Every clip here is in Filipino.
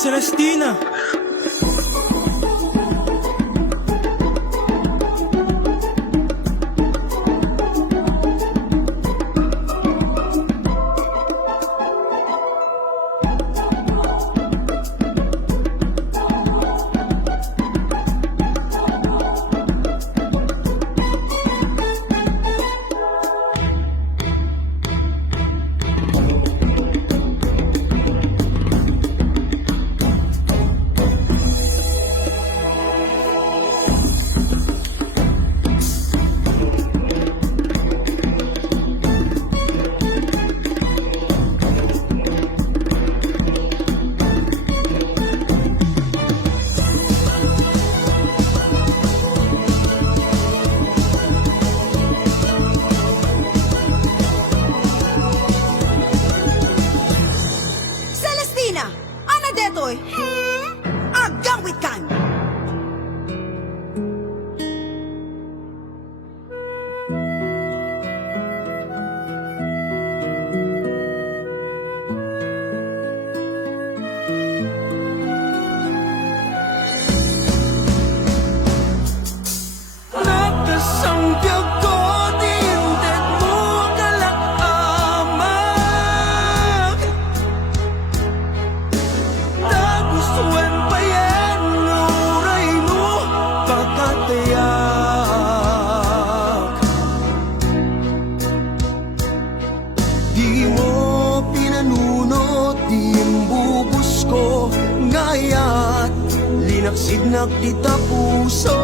Celestina! Agawit kan! Nagkasambyag ko, tinted mo kalak-amag. Nagustuhan pa yan, uray mo pagkatayak. Di mo pinanunot, di bubus ko ngaya't linaksid-nak kita puso.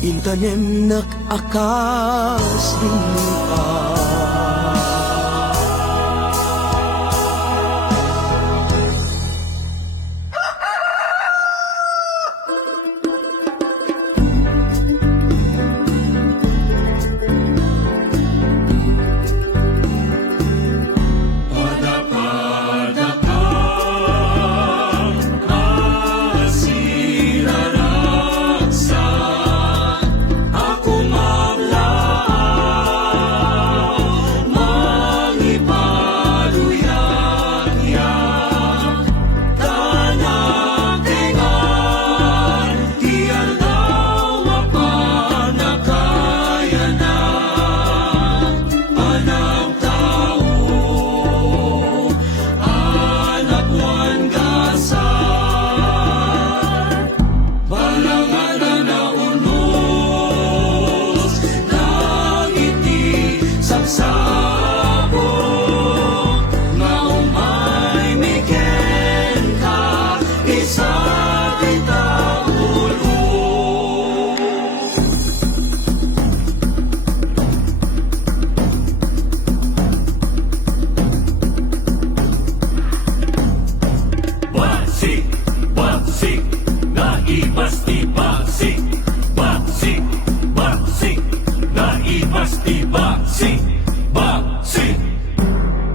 Intanem nag-akas din pa.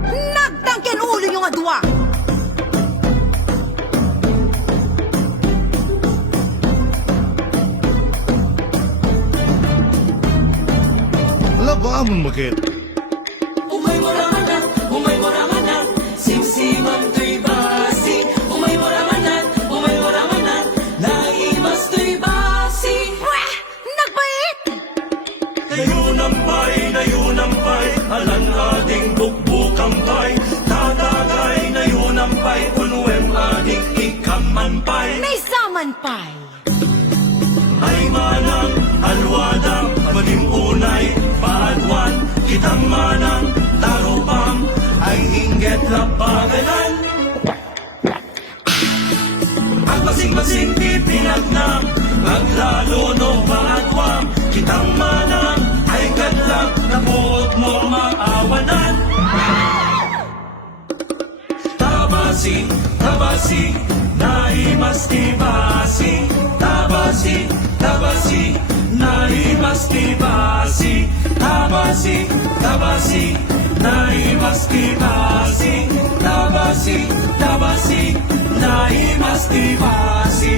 Nagtangken ulo nyo nga duwa! Wala ba among makit? Umay mo ramanan, simsiman to'y basi. Umay mo ramanan, naimas to'y basi. Weh! Nagbait! Nayunampay, alang ading bukbukampay. Tatagay, nayunampay, unuem ading ikamanpay. May samanpay! Ay manang, alwadang, manimunay, paadwan, kitang manang, tarupang, ket lapaganan. Ang basing-basing titinagnam, aglalo no maatwam, kitang manang ay kadlak na buot mo maawanan. Tabasi, tabasi, naimas tibasi. Tabasi, tabasi, naimas tibasi. Tabasi, tabasi, naimas tibasi. Tabasi, tabasi, naimas tibasi.